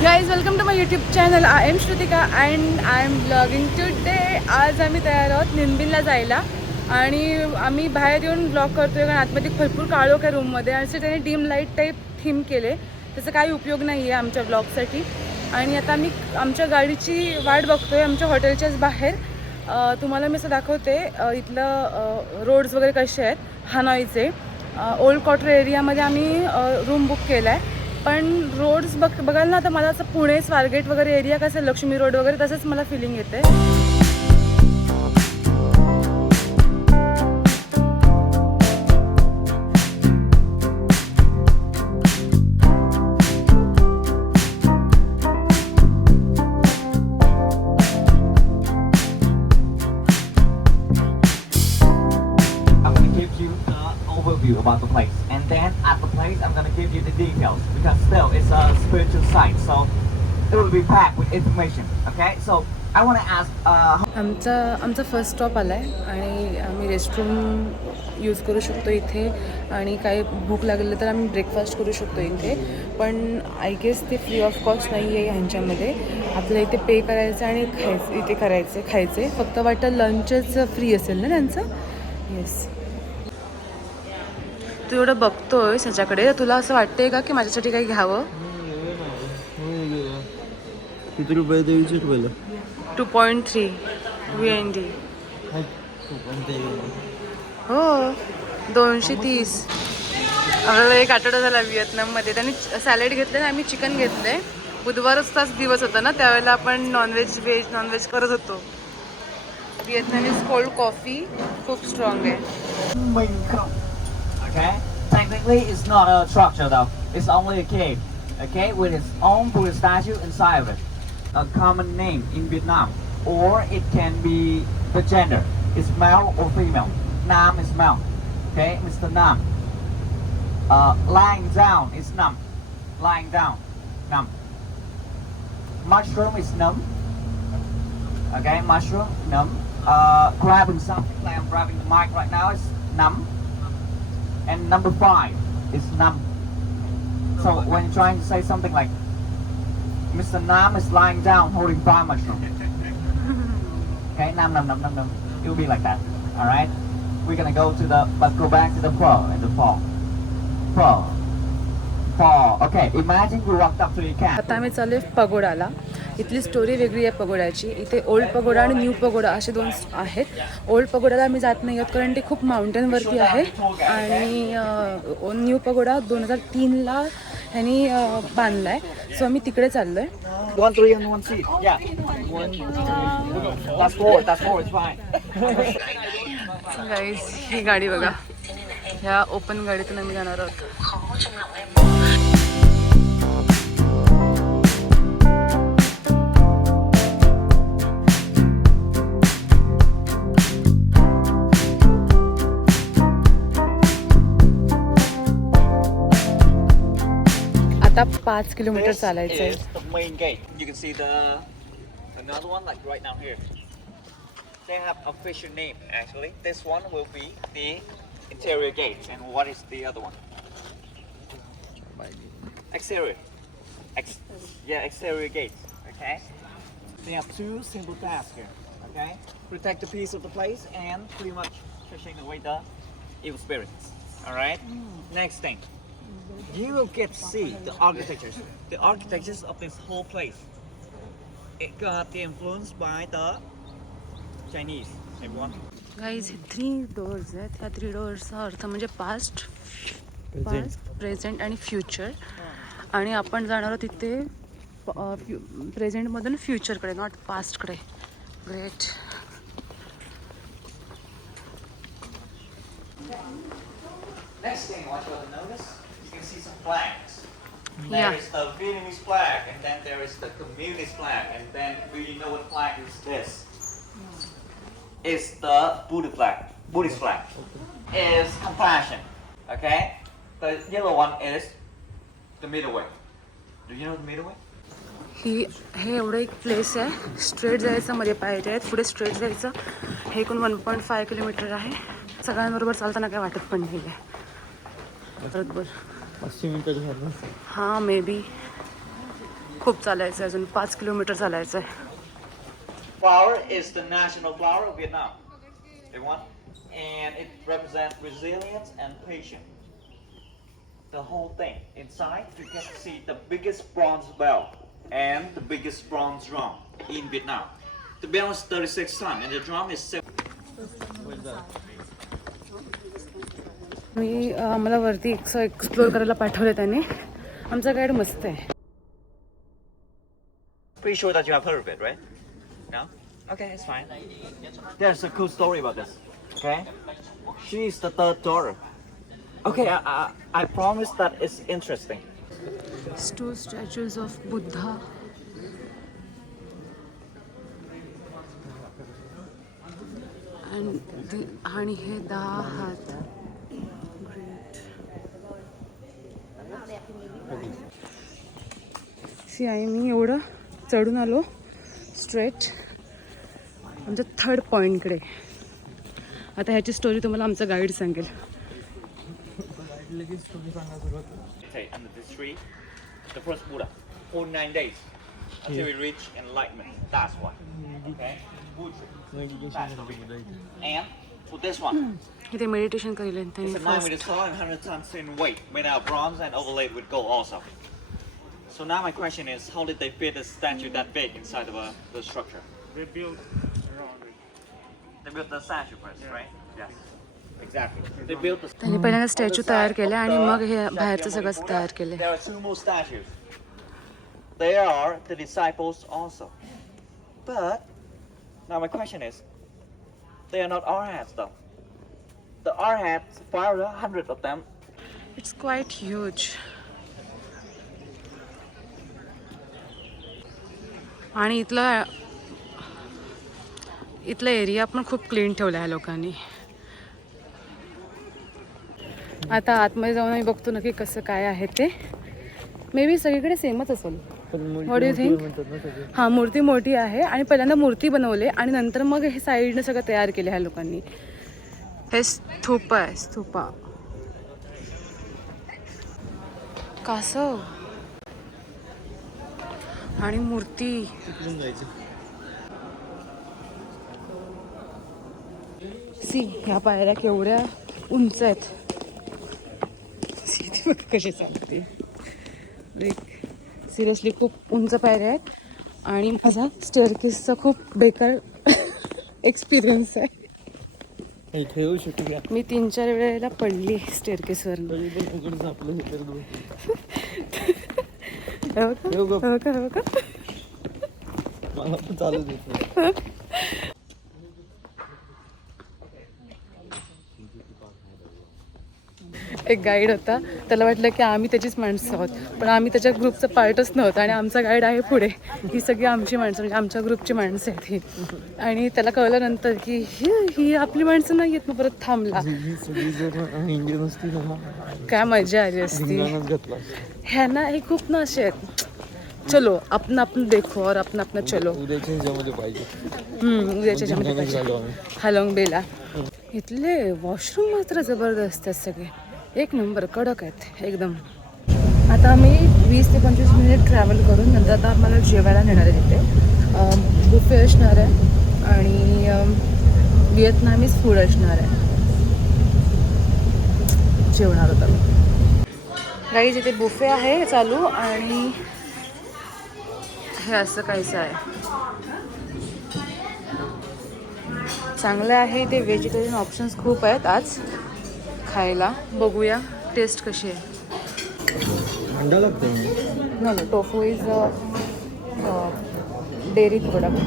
Guys, welcome to my YouTube channel. I am Shrutika and I am vlogging today. आज आम्ही तयार आहोत निंबिनला जायला आणि आम्ही बाहेर येऊन ब्लॉग करतोय कारण आतमध्ये भरपूर काळोख आहे रूममध्ये आणि असे त्याने डीम लाईट टाईप थीम केले. त्याचा काही उपयोग नाही आहे आमच्या ब्लॉगसाठी. आणि आता आम्ही आमच्या गाडीची वाट बघतोय आमच्या हॉटेलच्याच बाहेर. तुम्हाला मी असं दाखवते इथलं रोड्स वगैरे कसे आहेत हानॉईचे. ओल्ड क्वार्टर एरियामध्ये आम्ही रूम बुक केला आहे. पण रोड्स बघायला ना तर मला असं पुणे स्वारगेट वगैरे एरिया कसं लक्ष्मी रोड वगैरे तसंच मला फिलिंग येते. About the place, and then at the place I'm gonna give you the details because still it's a spiritual site, so it will be packed with information. Okay, so I want to ask आमचा first stop आला आहे आणि आम्ही restroom use करू शकतो इथे आणि काही भूक लागली तर आम्ही ब्रेकफास्ट करू शकतो इथे. पण आय गेस ते फ्री ऑफ कॉस्ट नाही आहे ह्यांच्यामध्ये. आपल्याला इथे पे करायचं आणि इथे खायचे फक्त वाटतं लंचच फ्री असेल ना त्यांचं. येस, तू एवढं बघतोय त्याच्याकडे तर तुला असं वाटतंय का की माझ्यासाठी काही घ्यावं? किती रुपये द्यायचे रुपयाला 2.3 VND. हो 230. आम्हाला एक आठवडा झाला व्हिएतनाममध्ये. त्यांनी सॅलेड घेतले आणि आम्ही चिकन घेतले. बुधवारचाच दिवस होता ना त्यावेळेला आपण नॉनव्हेज करत होतो. व्हिएतनामीज कोल्ड कॉफी खूप स्ट्रॉंग आहे. okay, technically it's not a structure though, it's only a cave, okay, with its own Buddha statue inside of it. A common name in Vietnam, or it can be the gender, it's male or female. Nam is male, okay, Mr. Nam. Lying down is Nam, lying down, Nam. Mushroom is Num, okay, mushroom, Num. Grabbing something like I'm grabbing the mic right now is Nam. And number 5 is Nam. So when you're trying to say something like Mr. Nam is lying down holding 5 mushroom. Okay, Nam. It will be like that. Alright? We're gonna go to but go back to the Pho and the Pho. Pho. Okay, imagine we walked up to the camp. आता आम्ही चालू आहे पगोडाला. इथली story वेगळी आहे पगोड्याची. इथे old pagoda आणि new pagoda असे दोन आहेत. ओल्ड पगोडाला आम्ही जात नाही आहोत कारण ते खूप माउंटेनवरती आहे आणि न्यू पगोडा 2003ला ह्यांनी बांधला आहे. सो आम्ही तिकडे चाललो आहे. 1, 3 and 1 seat. Yeah. That's 4, it's fine. Guys ही गाडी बघा. ह्या ओपन गाडीतून आम्ही जाणार आहोत. आता 5 किलोमीटर चालायचं आहे. This is the main gate. You can see another one like right down here. They have official name actually. This one will be the interior gate. And what is the other one? Exterior. Exterior gates. Okay. They have 2 simple tasks here. Okay. Protect the peace of the place and pretty much pushing away the evil spirits. All right. Next thing. You will get to see the architectures of this whole place. It got influenced by the Chinese, everyone. Guys हे 3 doors आहेत. ह्या 3 डोअर्सचा अर्थ म्हणजे past, present आणि future. आणि आपण जाणार आहोत तिथे प्रेझेंटमधून फ्युचरकडे, नॉट पास्टकडे. Great. Next thing I want you to notice, you can see some flags. Yeah. There is the Vietnamese flag, and then there is the communist flag, and then do you know what flag is this? It's the Buddha flag, Buddhist flag. Is compassion, okay? The yellow one is the middle way. Do you know the middle way? हे एवढं एक place आहे. Straight जायचं, मध्ये पायऱ्या आहेत, पुढे straight जायचं. हे एकूण 1.5 किलोमीटर आहे. सगळ्यांबरोबर चालताना काय वाटत पण नाही आहे. परत बोल. 500 मीटर झालं. हां मे बी. खूप चालायचं आहे, अजून 5 किलोमीटर चालायचं आहे. Flower is the national flower of Vietnam. Everyone? And it represents resilience and patience. The whole thing. Inside, you can see the biggest bronze bell and the biggest bronze drum in Vietnam. The bell is 36 tons and the drum is 7. आम्हाला वरती explore करायला पाठवलं त्याने. आमचा guide मस्त आहे. Pretty sure that you have heard of it, right? No? Okay, it's fine. There's a cool story about this. Okay? She's the third daughter. Okay, I promise that it's interesting. Two statues of Buddha. आणि हे 10 हात. C आहे मी एवढं चढून आलो straight आमच्या 3rd पॉईंटकडे. आता ह्याची स्टोरी तुम्हाला आमचा गाईड सांगेल. Okay, under this tree, the first Buddha, 49 days until we reach enlightenment. That's why. Okay? Buddha. That's the reason. And for this one, इथे मेडिटेशन करेल it's त्यांनी a 9 meter first. tall and 100 tons in weight, made out of bronze and overlaid with gold also. So now my question is, how did they fit a statue that big inside of the structure? They built around it. They built the statue first, right? Yes. Exactly. They built the त्यांनी पहिल्यांदा statue तयार केले आणि मग हे Shakyamuni बाहेरचं सगळं Buddha. तयार केले. There are 2 more statues. They are the disciples also. But now my question is, they are not arhats though. The arhats, 500 of them, it's quite huge. आणि इथला एरिया पण खूप क्लीन ठेवला आहे लोकांनी. आता आतमध्ये जाऊन आम्ही बघतो नक्की कसं काय आहे ते. मे बी सगळीकडे सेमच असेल. What do you think? हां, मूर्ती मोठी आहे आणि पहिल्यांदा मूर्ती बनवले आणि नंतर मग हे साईडनं सगळं तयार केले ह्या लोकांनी. हे स्तूपा आहे, स्तूपा. कासव आणि मूर्ती. सी ह्या पायऱ्या केवढ्या उंच आहेत. सी कशी चालते. सिरियसली खूप उंच पायऱ्या आहेत आणि माझा स्टेअरकेसचा खूप बेकार एक्सपिरियन्स आहे. ठेवू शकतो का? मी 3-4 वेळेला पडली स्टेअरकेसवर. मला पण चालू देत. एक गाईड होता, त्याला वाटलं की आम्ही त्याचीच माणसं आहोत, पण आम्ही त्याच्या ग्रुपचा पार्टच नव्हता आणि आमचा गाईड आहे पुढे. ही सगळी आमची माणसं, म्हणजे आमच्या ग्रुपची माणसं आहेत ही. आणि त्याला कळलं नंतर की ही आपली माणसं नाही आहेत. मग परत थांबला. इंडियन असती काय मजा आली असती. ह्यांना हे खूप ना असे आहेत, चलो आपण देखो और आपण चलो. उद्याच्या ह्याच्यामध्ये पाहिजे. उद्याच्या ह्याच्यामध्ये पाहिजे. हालोंग बेला. इथले वॉशरूम मात्र जबरदस्त आहेत सगळे. एक नंबर कडक आहेत एकदम. आता आम्ही 20 ते 25 मिनिट ट्रॅव्हल करून नंतर आता आम्हाला जेवायला नेणार आहे तिथे. बुफे असणार आहे आणि व्हिएतनामीज फूड असणार आहे. जेवणार होता मी. गाईज इथे बुफे आहे चालू आणि हे असं काहीचं आहे. चांगलं आहे ते. व्हेजिटेरियन ऑप्शन्स खूप आहेत आज खायला. बघूया टेस्ट कशी आहे. अंडा लागतं. No, tofu is a dairy product.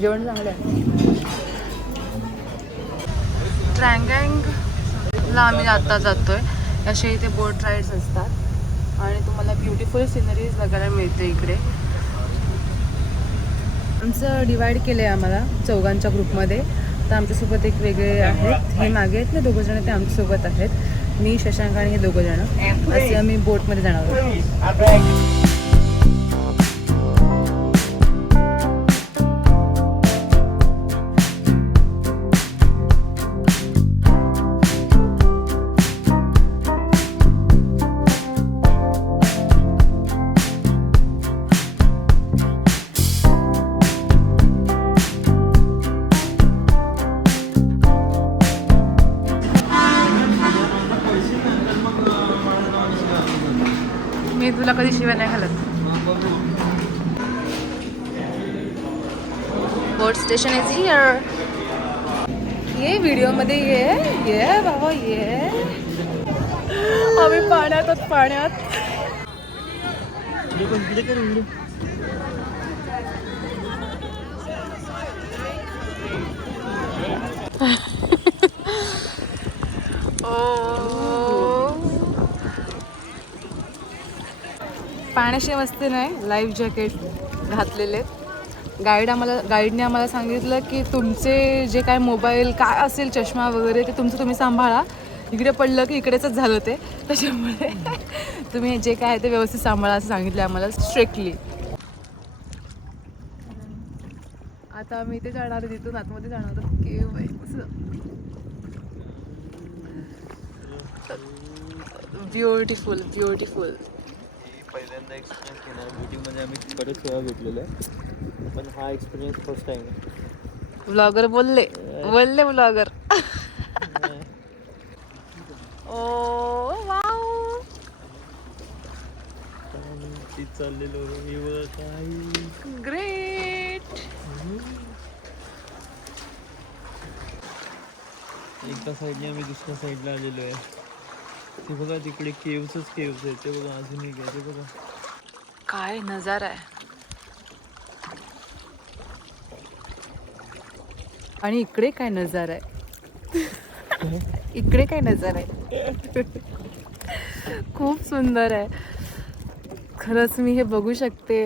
जेवण चांगलं आहे. ट्रँगँगला आम्ही आता जातोय. असे इथे बोट राईड्स असतात आणि तुम्हाला ब्युटिफुल सिनरीज बघायला मिळते इकडे. आमचं डिवाईड केलं आहे आम्हाला चौघांच्या ग्रुपमध्ये. तर आमच्यासोबत एक वेगळे आहेत, हे मागे आहेत ना 2 जण, ते आमच्यासोबत आहेत. मी शशांक आणि हे दोघं जण असे आम्ही बोटमध्ये जाणार आहोत. Please, I beg. मी तुला कधी शिवाय नाही घालत. बोट स्टेशन इज हिअर. ये व्हिडिओमध्ये ये बाबा ये. आम्ही पाण्यात आहोत, पाण्यात. पाण्याशी मस्ती नाही, लाईफ जॅकेट घातलेले. गाईडने आम्हाला सांगितलं की तुमचे जे काय मोबाईल काय असेल, चष्मा वगैरे, ते तुमचं तुम्ही सांभाळा. इकडे पडलं की इकडेच झालं ते, त्याच्यामुळे तुम्ही जे काय आहे ते व्यवस्थित सांभाळा असं सांगितलं आम्हाला स्ट्रिक्टली. आता आम्ही इथे जाणार, तिथून आतमध्ये जाणार. केव आहे ब्युटिफुल ब्युटिफुल. पहिल्यांदा एक्सपिरियन्स केला ब्युटीमध्ये. आम्ही बरेच वेळा भेटलेलो आहे, पण हा एक्सपिरियन्स फर्स्ट टाइम आहे. व्लॉगर बोलले व्लॉगर. ओ वाव. चाललेलो ग्रेट. एका साईडने आम्ही दुसऱ्या साईडला आलेलो आहे. ते बघा तिकडे केव्स आहे. ते बघा अजून एक आहे. ते बघा काय नजारा आहे. आणि इकडे काय नजारा आहे. इकडे काय नजारा आहे. खूप सुंदर आहे खरंच. मी हे बघू शकते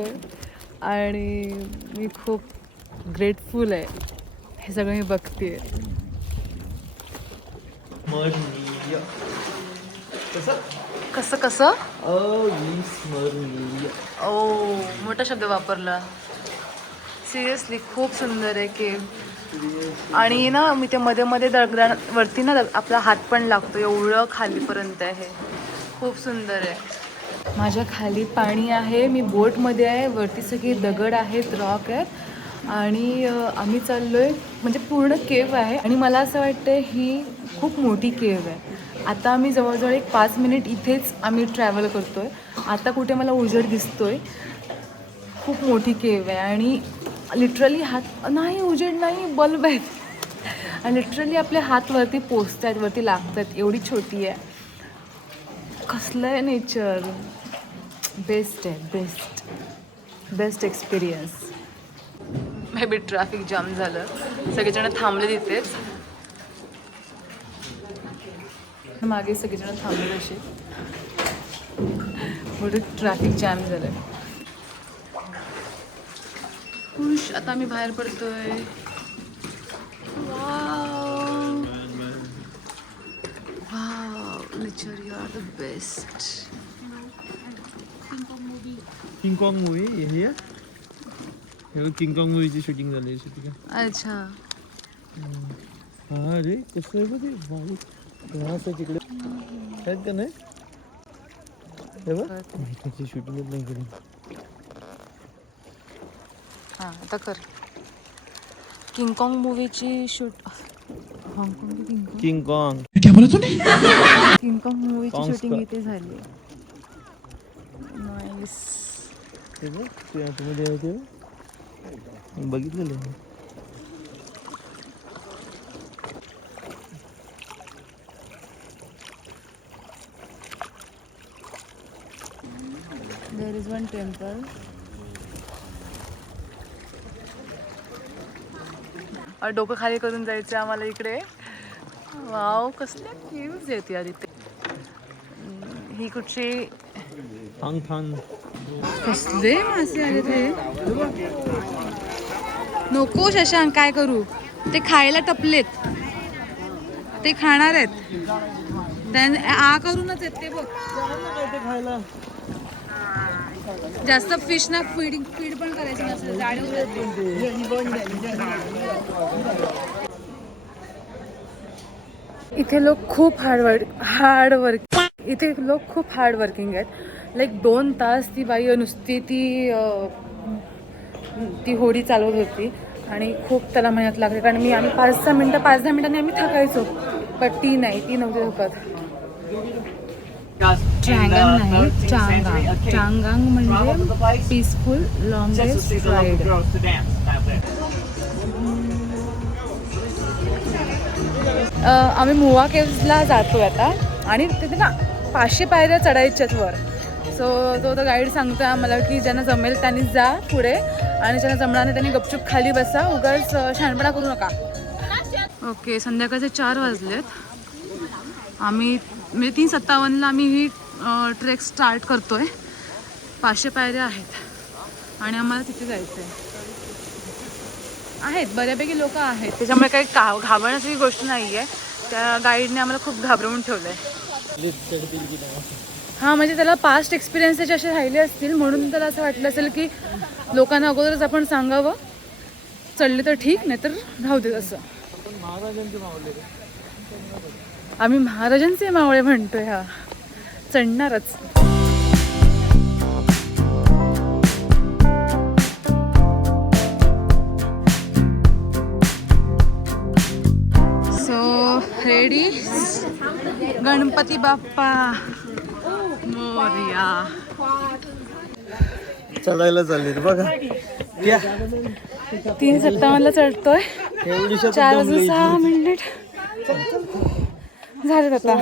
आणि मी खूप ग्रेटफुल आहे. हे सगळं मी बघते. कसं कसं ओ मोठा शब्द वापरला. सिरियसली खूप सुंदर आहे केव. आणि ना मी ते मध्ये मध्ये दगडावरती ना आपला हात पण लागतो, एवढं खालीपर्यंत आहे. खूप सुंदर आहे. माझ्या खाली पाणी आहे, मी बोटमध्ये आहे. वरती सगळी दगड आहेत, रॉक आहेत. आणि आम्ही चाललोय, म्हणजे पूर्ण केव आहे. आणि मला असं वाटतं ही खूप मोठी केव आहे. आता आम्ही जवळजवळ एक 5 मिनिट इथेच आम्ही ट्रॅव्हल करतोय. आता कुठे मला उजेड दिसतोय. खूप मोठी केव आहे आणि लिटरली हात नाही, उजेड नाही, बल्ब आहेत. आणि लिटरली आपले हात वरती पोचत आहेत, वरती लागतात. एवढी छोटी आहे. कसलं आहे नेचर. बेस्ट आहे, best experience. May be traffic jam झालं, सगळेजण थांबले तिथेच. मागे सगळेजण थांबले असे. मोठं ट्रॅफिक जॅम झालं. खुश. आता आम्ही बाहेर पडतोय. Wow wow nature, you are the best. King Kong movie हे किंग कॉंग मूवीची शूटिंग झाली. अच्छा. हा रे कसं आहे बघ ते बारीक. असं तिकडे आहेत का नाही. हे बघ त्याची शूटिंगच नाही केली. हां आता कर. किंग कॉंग मूवीची शूट हाँगकाँग. किंग कॉंग किंग कॉंग मूवीची शूटिंग इथे झाली. नाईस. ते बघ ते आतमध्ये आहे. ते बघितलेलं आहे. There is one temple. डोकं खाली करून जायचं आम्हाला इकडे. वाव कसले व्ह्यूज आहेत यार इथे. ही कुठची थांग कसले मासे आले ते. नको शशांक, काय करू. ते खायला टपलेत, ते खाणार आहेत. त्याने आ करूनच येते बघ. ते खायला जास्त फिश ना फीड पण करायचं नसतं, जाळी उलटते. इथे लोक खूप हार्ड वर्किंग आहेत. लाईक 2 तास ती बाई नुसती ती होडी चालवत होती आणि खूप त्याला मेहनत लागते. कारण आम्ही 5-10 मिनिटांनी आम्ही थकायचो, पण ती नव्हती थकत. ट्रँगंग नाही, चांगांग म्हणजे पीसफुल लॉंगेस्ट राईड. आम्ही मुवा केव्जला जातो आता आणि तिथे ना 500 पायऱ्या चढायच्यात वर. सो तो गाईड सांगतोय आम्हाला की ज्यांना जमेल त्यांनी जा पुढे आणि ज्यांना जमणार नाही त्यांनी गपचूप खाली बसा, उगाच शहाणपणा करू नका. ओके, संध्याकाळचे 4 वाजलेत. आम्ही म्हणजे 3:57ला आम्ही ही ट्रेक स्टार्ट करतोय. 500 पायऱ्या आहेत आणि आम्हाला तिथे जायचं आहेत. बऱ्यापैकी लोक आहेत, त्याच्यामुळे काही घाबरण्याची गोष्ट नाही आहे. त्या गाईडने आम्हाला खूप घाबरवून ठेवलं आहे. हां, म्हणजे त्याला पास्ट एक्सपिरियन्स त्याचे असे राहिले असतील म्हणून त्याला असं वाटलं असेल की लोकांना अगोदरच आपण सांगावं, चढले तर ठीक, नाही तर राहू दे. असं आम्ही महाराजांचे मावळे म्हणतोय. हा, चढणारच. So ready. गणपती बाप्पा मोरया. चढायला चालली बघा. 3:57ला चढतोय. 4:06 झाले आता.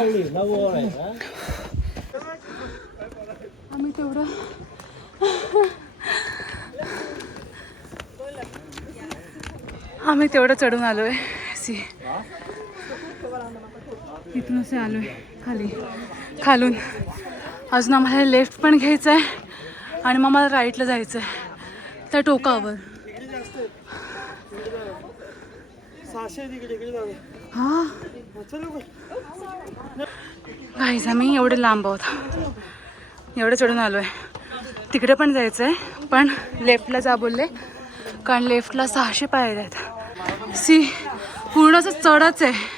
आम्ही तेवढं चढून आलोय. इथून असे आलोय खालून. अजून आम्हाला लेफ्ट पण घ्यायचं आहे आणि मग मला राईटला जायचं आहे त्या टोकावर. हा गाईज, आम्ही एवढे लांब आहोत, एवढं चढून आलोय. तिकडे पण जायचं आहे पण लेफ्टला जा बोलले, कारण लेफ्टला 600 पायऱ्या आहेत. पूर्ण असं चढच आहे.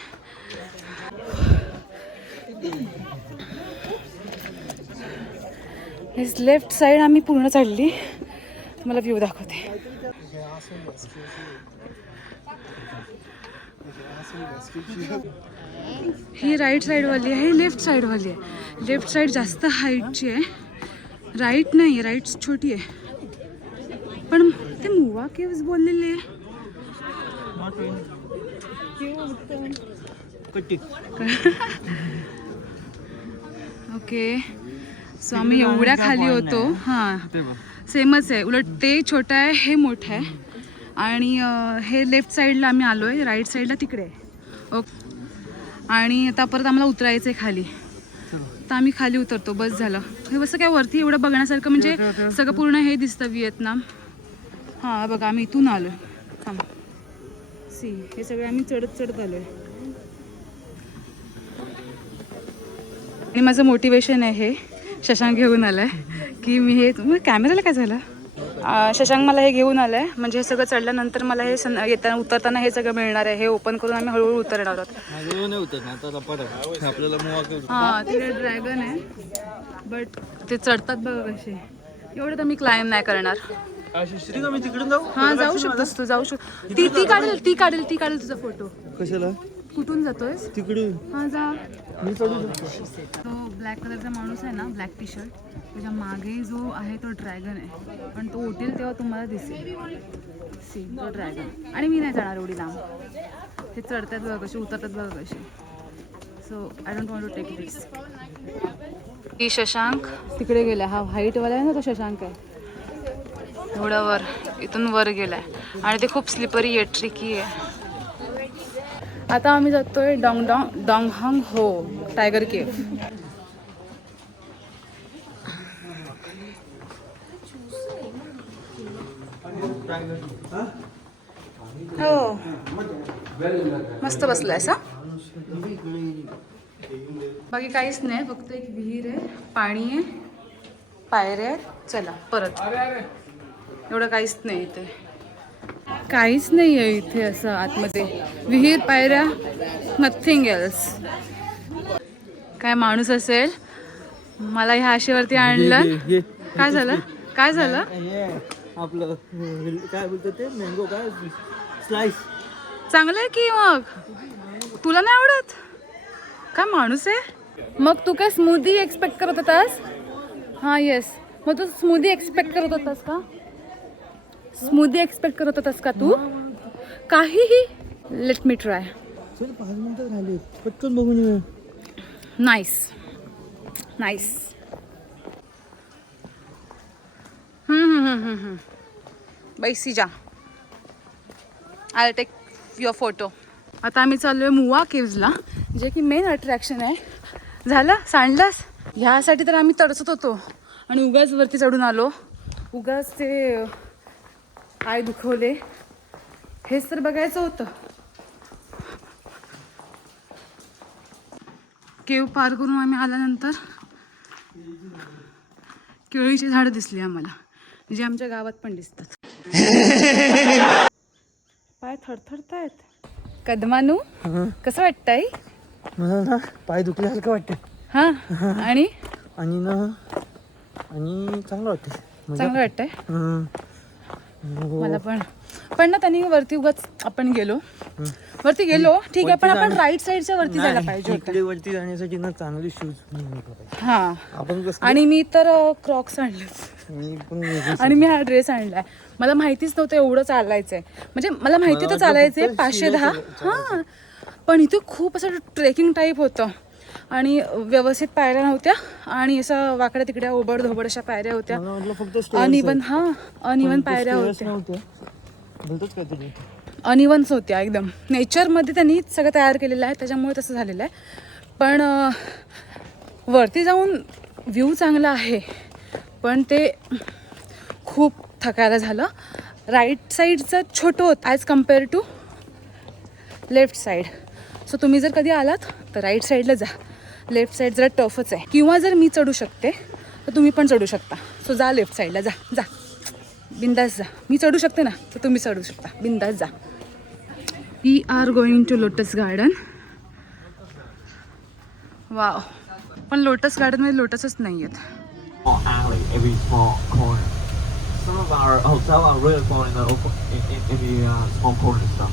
लेफ्ट साईड आम्ही पूर्ण चढली. तुम्हाला व्ह्यू दाखवते. ही राईट साईडवाली आहे, लेफ्ट साईडवाली आहे. लेफ्ट साईड जास्त हाईटची आहे, राईट नाही, राईट छोटी आहे. पण ते मुवा केव्ज बोललेले आहे. ओके, सो आम्ही एवढ्या खाली होतो. हां, सेमच आहे, उलट ते छोटं आहे, हे मोठं आहे. आणि हे लेफ्ट साईडला आम्ही आलो आहे, राईट साईडला तिकडे आहे. ओके, आणि आता परत आम्हाला उतरायचं आहे खाली. तर आम्ही खाली उतरतो, बस झालं. हे कसं काय वरती एवढं बघण्यासारखं, म्हणजे सगळं पूर्ण हे दिसतं व्हिएतनाम. हां बघा, आम्ही इथून आलो. थांब, हे सगळे आम्ही चढत आलो आहे. आणि माझं मोटिवेशन आहे हे, शशांक घेऊन आला आहे की मी हे कॅमेराला काय झालं. शशांक मला हे घेऊन आलं आहे, म्हणजे हे सगळं चढल्यानंतर मला हे उतरताना हे सगळं मिळणार आहे. हे ओपन करून आम्ही हळूहळू उतरणार आहोत. हां, तिकडे ड्रॅगन आहे, बट ते चढतात बघा कसे. एवढं तर मी क्लाइंब नाही करणार. हां, जाऊ शकतोस तू, जाऊ शकतो. ती काढेल तुझा फोटो. कशाला? कुठून जातोय? तिकडे. हां, जा. मी चढू शकतो. तो ब्लॅक कलरचा माणूस आहे ना, ब्लॅक टी शर्ट, त्याच्या मागे जो आहे तो ड्रॅगन आहे. पण तो उठेल तेव्हा तुम्हाला दिसेल. तो ड्रॅगन. आणि मी नाही जाणार एवढी लांब. ते चढतात बघा कशी, उतरतात बघा कशी. So I don't want to take risk. ही शशांक तिकडे गेला. हा व्हाईटवाला आहे ना, तो शशांक आहे. एवढा वर, इथून वर गेलाय आणि ते खूप स्लिपरी आहे, ट्रिकी आहे. आता आम्ही जातोय डॉंगहॉंग हो टायगर केव्ह. हो, मस्त बसलाय सा. बाकी काहीच नाही, फक्त एक विहीर आहे, पाणी आहे, पायऱ्या आहेत. चला परत. एवढं काहीच नाही इथे, काहीच नाही आहे इथे असं आतमध्ये. विहीर, पायऱ्या, नथिंग एल्स. काय माणूस असेल, मला ह्या आशेवरती आणलं. काय झालं, काय झालं? आपलं काय बोलतो ते मँगो काय स्लाइस चांगलं आहे की. मग तुला नाही आवडत? काय माणूस आहे. मग तू काय स्मूदी एक्सपेक्ट करत होतास? हां येस. मग तू स्मूदी एक्सपेक्ट करत होतास का? स्मूदी एक्सपेक्ट करत होतास का तू? काहीही. Let me try. चल 5 मिनिटं झाली, पटकन बघून ये. Nice nice. बैसी जा, आय टेक युअर फोटो. आता आम्ही चाललो आहे मुवा केव्जला, जे की मेन अट्रॅक्शन आहे. झालं सांडलंस. ह्यासाठी तर आम्ही तडसत होतो आणि उगाच वरती चढून आलो. उगाच ते पाय दुखवले. हेच तर बघायचं होतं. केव पार करून आम्ही आल्यानंतर केळीची झाडं दिसली आम्हाला, जी आमच्या गावात पण दिसतात. पाय थरथरतायत. कदमानू कसं वाटतंय? मला ना पाय दुखल्यासारखं वाटतं. हां आणि चांगलं वाटतं. चांगलं वाटतंय मला पण ना त्यांनी वरती उगाच आपण गेलो. वरती गेलो ठीक आहे, पण आपण राईट साईडच्या वरती जायला पाहिजे होतं. वरती जाण्यासाठी ना चांगले शूज. हां आपण कसं आणि मी तर क्रॉक्स आणले आणि मी हा ड्रेस आणलाय. मला माहितीच नव्हतं एवढं चालायचंय. म्हणजे मला माहिती तर चालायचंय 510. हां पण इथे खूप असं ट्रेकिंग टाईप होतं आणि व्यवस्थित पायऱ्या नव्हत्या आणि असं वाकड्या तिकड्या ओबड धोबड अशा पायऱ्या होत्या. अनइवन. हां अनइवन पायऱ्या होत्या. अनइवन्स होत्या एकदम. नेचरमध्ये त्यांनी सगळं तयार केलेलं आहे त्याच्यामुळे तसं झालेलं आहे. पण वरती जाऊन व्ह्यू चांगला आहे, पण ते खूप थकायला झालं. राईट साईडचं छोटं होतं as compare to left side. So तुम्ही जर कधी आलात तर राईट साईडला जा. लेफ्ट साईड जरा टफच आहे. किंवा जर मी चढू शकते तर तुम्ही पण चढू शकता. सो जा लेफ्ट साईडला, जा जा बिंदास जा. मी चढू शकते ना, तर तुम्ही चढू शकता. बिंदास जा. We are going to lotus garden. Wow. पण लोटस गार्डनमध्ये लोटसच नाही आहेत. Alley, every small corner. Some of our hotels are really far in every small corner and stuff.